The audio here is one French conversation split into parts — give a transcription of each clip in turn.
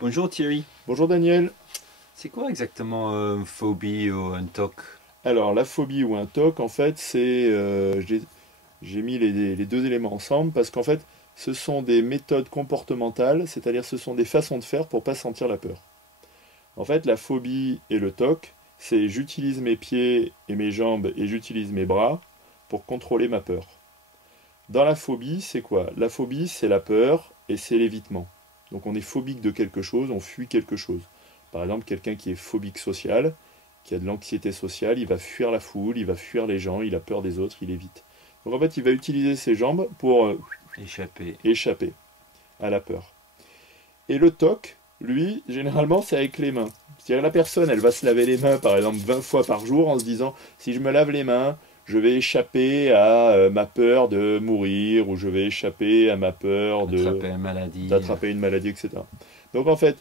Bonjour Thierry, Bonjour Daniel. c'est quoi exactement une phobie ou un TOC? Alors la phobie ou un TOC, en fait, j'ai mis les deux éléments ensemble parce qu'en fait, ce sont des méthodes comportementales, c'est-à-dire ce sont des façons de faire pour pas sentir la peur. En fait, la phobie et le TOC, c'est j'utilise mes pieds et mes jambes et j'utilise mes bras pour contrôler ma peur. Dans la phobie, c'est quoi? La phobie, c'est la peur et c'est l'évitement. Donc on est phobique de quelque chose, on fuit quelque chose. Par exemple, quelqu'un qui est phobique social, qui a de l'anxiété sociale, il va fuir la foule, il va fuir les gens, il a peur des autres, il évite. Donc en fait, il va utiliser ses jambes pour Échappé. échapper à la peur. Et le TOC, lui, généralement, c'est avec les mains. C'est-à-dire la personne, elle va se laver les mains, par exemple, 20 fois par jour, en se disant, si je me lave les mains, je vais échapper à ma peur de mourir, ou je vais échapper à ma peur Attraper une maladie. d'attraper une maladie, etc. Donc en fait,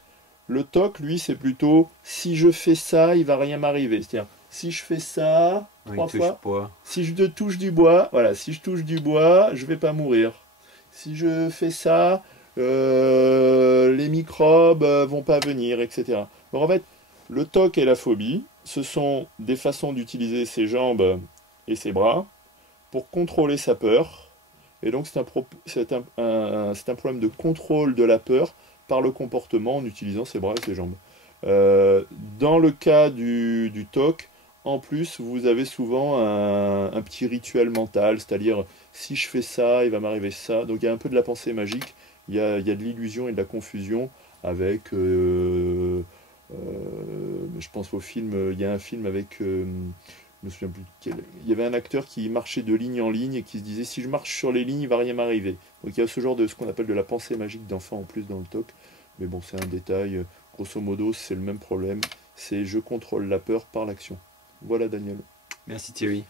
le TOC, lui, c'est plutôt, si je fais ça, il va rien m'arriver. C'est-à-dire, si je fais ça, Il trois touche fois, pas. si je te touche du bois, voilà, si je touche du bois, je vais pas mourir. Si je fais ça, les microbes vont pas venir, etc. Donc en fait, le TOC et la phobie, ce sont des façons d'utiliser ses jambes et ses bras pour contrôler sa peur. Et donc c'est un problème de contrôle de la peur par le comportement en utilisant ses bras et ses jambes. Euh, Dans le cas du TOC, en plus, vous avez souvent un petit rituel mental, c'est-à-dire si je fais ça, il va m'arriver ça. Donc il y a un peu de la pensée magique, il y a de l'illusion et de la confusion avec, je pense au film, il y a un film avec, je me souviens plus de quel, il y avait un acteur qui marchait de ligne en ligne et qui se disait si je marche sur les lignes, il va rien m'arriver. Donc il y a ce genre de ce qu'on appelle de la pensée magique d'enfant en plus dans le TOC. Mais bon, c'est un détail. Grosso modo, c'est le même problème. C'est je contrôle la peur par l'action. Voilà, Daniel. Merci Thierry.